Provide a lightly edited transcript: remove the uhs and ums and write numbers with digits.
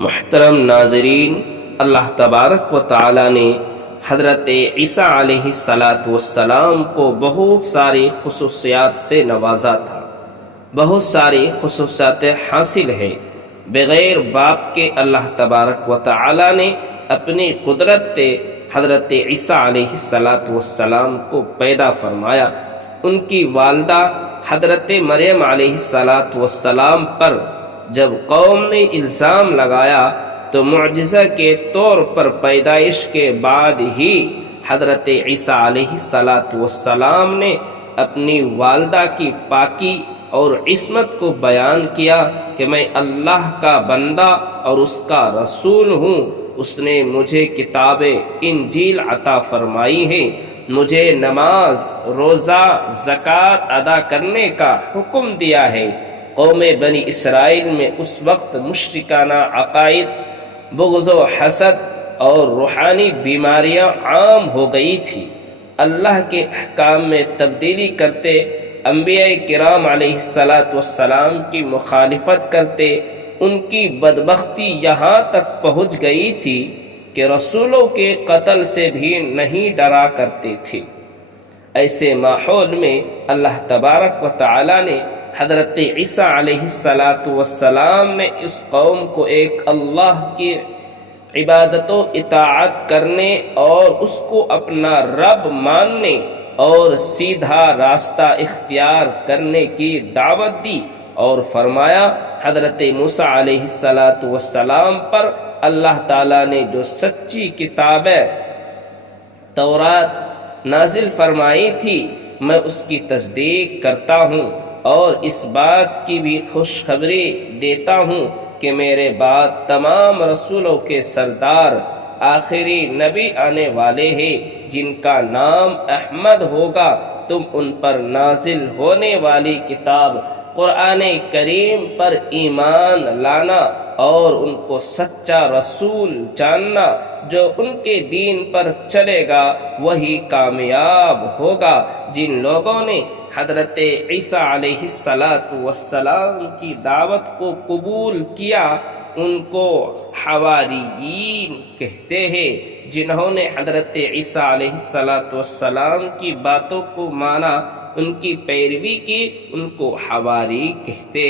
محترم ناظرین، اللہ تبارک و تعالی نے حضرت عیسیٰ علیہ السلام کو بہت ساری خصوصیات سے نوازا تھا، بہت ساری خصوصیات حاصل ہے۔ بغیر باپ کے اللہ تبارک و تعالی نے اپنی قدرت سے حضرت عیسیٰ علیہ السلام کو پیدا فرمایا۔ ان کی والدہ حضرت مریم علیہ السلام پر جب قوم نے الزام لگایا تو معجزہ کے طور پر پیدائش کے بعد ہی حضرت عیسیٰ علیہ السلام نے اپنی والدہ کی پاکی اور عصمت کو بیان کیا کہ میں اللہ کا بندہ اور اس کا رسول ہوں۔ اس نے مجھے کتاب انجیل عطا فرمائی ہے، مجھے نماز، روزہ، زکوٰۃ ادا کرنے کا حکم دیا ہے۔ قوم بنی اسرائیل میں اس وقت مشرکانہ عقائد، بغض و حسد اور روحانی بیماریاں عام ہو گئی تھی۔ اللہ کے احکام میں تبدیلی کرتے، انبیاء کرام علیہ السلام کی مخالفت کرتے، ان کی بدبختی یہاں تک پہنچ گئی تھی کہ رسولوں کے قتل سے بھی نہیں ڈرا کرتے تھے۔ ایسے ماحول میں اللہ تبارک و تعالی نے حضرت عیسیٰ علیہ السلام نے اس قوم کو ایک اللہ کی عبادت و اطاعت کرنے اور اس کو اپنا رب ماننے اور سیدھا راستہ اختیار کرنے کی دعوت دی، اور فرمایا حضرت موسیٰ علیہ السلام پر اللہ تعالیٰ نے جو سچی کتاب تورات نازل فرمائی تھی، میں اس کی تصدیق کرتا ہوں اور اس بات کی بھی خوشخبری دیتا ہوں کہ میرے بعد تمام رسولوں کے سردار آخری نبی آنے والے ہیں جن کا نام احمد ہوگا۔ تم ان پر نازل ہونے والی کتاب قرآن کریم پر ایمان لانا اور ان کو سچا رسول جاننا، جو ان کے دین پر چلے گا وہی کامیاب ہوگا۔ جن لوگوں نے حضرت عیسیٰ علیہ السلام کی دعوت کو قبول کیا ان کو حواریین کہتے ہیں۔ جنہوں نے حضرت عیسیٰ علیہ السلام کی باتوں کو مانا، ان کی پیروی کی، ان کو حواری کہتے ہیں۔